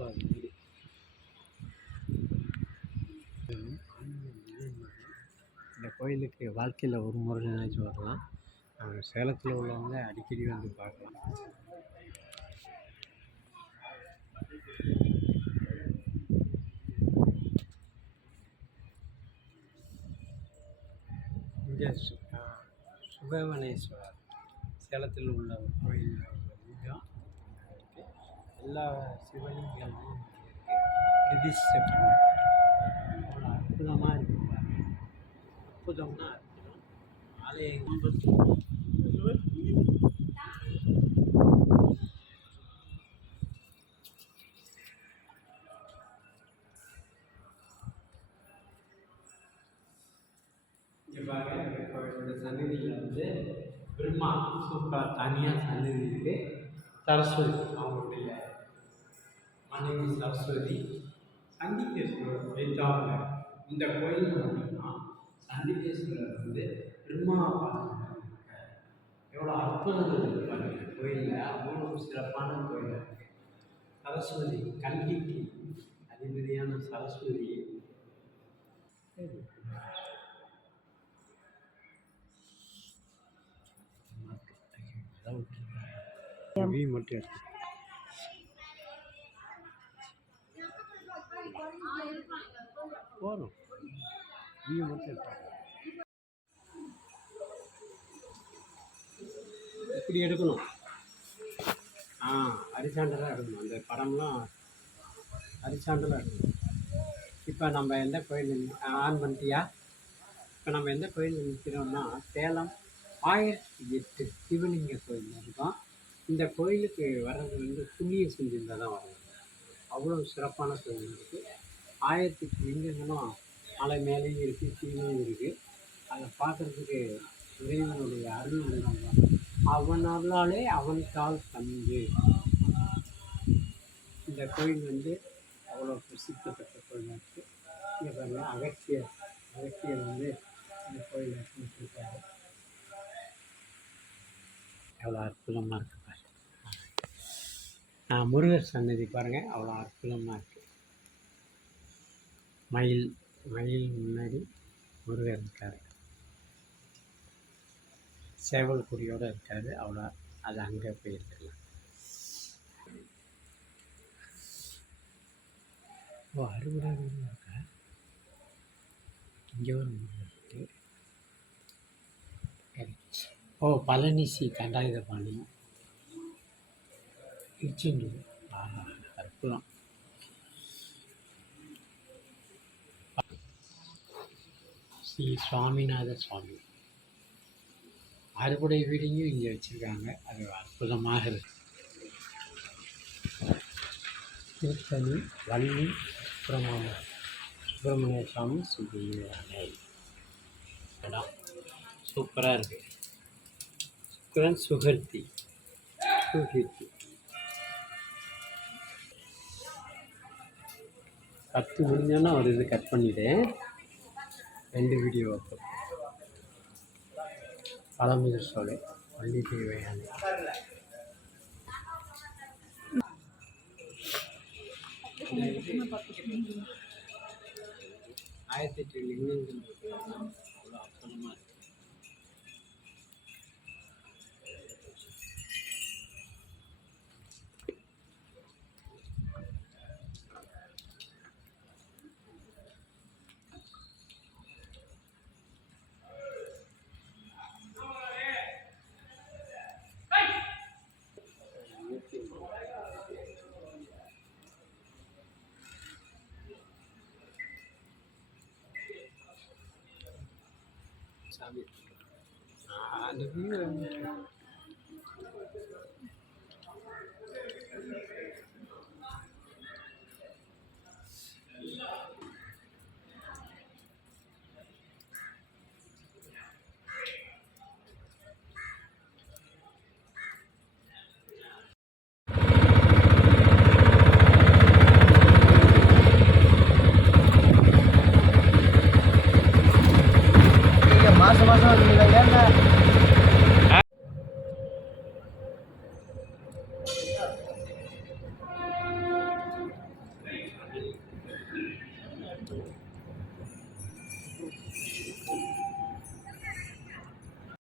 அது இந்த கோயிலுக்கு வாழ்க்கையில் ஒரு முறை நினைச்சு வரலாம் சேலத்தில் உள்ளவங்க அடிக்கடி வந்து பார்க்கலாம். இங்கே சுகவனேஸ்வரர் சேலத்தில் உள்ள ஒரு கோயில். எல்லா சிவலிங்கங்களும் பிரதிஷ்டை அற்புதமாக இருக்கு அற்புதம்னா அற்புதம் ஆலயம் இங்கே பாருங்க. கோயிலோட சன்னதியில் வந்து பிரம்மா சூப்பராக தனியாக சன்னதி இருக்கு சரஸ்வதி அவங்களுடைய அன்னைக்கு சரஸ்வதி சண்டிகேஸ்வரர் வைத்தாங்க இந்த கோயில் பார்த்தீங்கன்னா சண்டிகேஸ்வரர் வந்து பிரம்மாவை பார்த்துருக்காங்க எவ்வளோ அற்புதங்கள் இருப்பாங்க பாருங்க. கோயிலில் அவ்வளோ சிறப்பான கோயில் இருக்கு. சரஸ்வதி கல்விக்கு அதிபதியான சரஸ்வதி. மட்டும் போதும் எப்படி மட்டும் இப்படி எடுக்கணும். ஆ அரிசாண்டலாக எடுக்கணும். அந்த படம்லாம் அரிசாண்டலாக எடுக்கணும். இப்போ நம்ம எந்த கோயில் ஆன் பண்ணிட்டியா? இப்போ நம்ம எந்த கோயில் நிற்கிறோம்னா சேலம் ஆயிரத்தி எட்டு சிவலிங்க கோயில் இருக்கோம். இந்த கோயிலுக்கு வர்றது வந்து புண்ணிய செஞ்சிருந்தால் தான் வரணும் அவ்வளோ சிறப்பான கோயில் இருக்குது ஆயிரத்தி எட்டு லிங்கங்களும் மலை மேலேயும் இருக்குது கீழேயும் இருக்குது அதை பார்க்குறதுக்கு இறைவனுடைய அருள் உள்ளவங்க. அவன் அருளாலே அவனுக்கால் தந்து. இந்த கோயில் வந்து அவ்வளோ பிரசித்தி பெற்ற கோயிலாக இருக்குது இங்கே பாருங்கள் அகத்தியர் அகத்தியர் வந்து இந்த கோயிலை கொடுத்துருக்காரு எவ்வளோ அற்புதமாக இருக்குது முருகர் சன்னதி பாருங்கள் அவ்வளோ அற்புதமாக இருக்குது மயில் மயில் முன்னாடி முருகர் இருக்கார். சேவல் குடியோடு இருக்கார். அவ்வளோ அது அங்கே போயிருக்கலாம். ஓ அறுபடா இருக்கா? இங்கே ஒரு முருகர் இருக்கு. correct. ஓ பழனிசி கண்டாயுதபாணி. திருச்செந்தூர் அற்புதம் ஸ்ரீ சுவாமிநாத சுவாமி. அறுபடை வீடையும் இங்கே வச்சுருக்காங்க. அது அற்புதமாக இருக்கு. திருத்தணி வள்ளி சுப்பிரமணிய சுப்பிரமணிய சுவாமி சுப்பிரமணிய இடம் சூப்பராக இருக்குது சுக்கரன் சுகர்த்தி. சுகீர்த்தி. கற்று முடிஞ்சோன்னா ஒரு இது கட் பண்ணிவிட்டேன் ரெண்டு வீடியோ அப்போ. பழமுதிர் சோலை. வள்ளி வயது ஆயிரத்தி எட்டு லிங்கங்கள் இருக்கிறதுனா அவ்வளோ அற்புதமாக இருக்கு. சாமி அந்த view வந்து